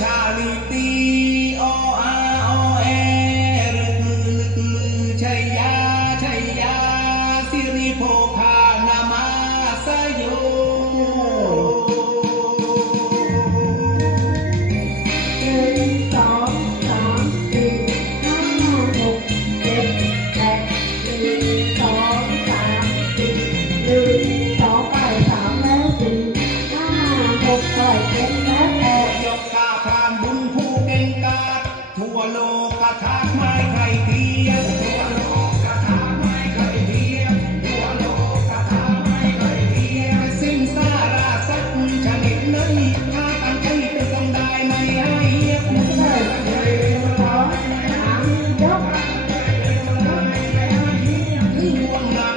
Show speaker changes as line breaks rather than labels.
ชาลีตีโออาโอเอรึกมื
ลึกมืย
ยาชัยศิริโพพานามาส
ย
one.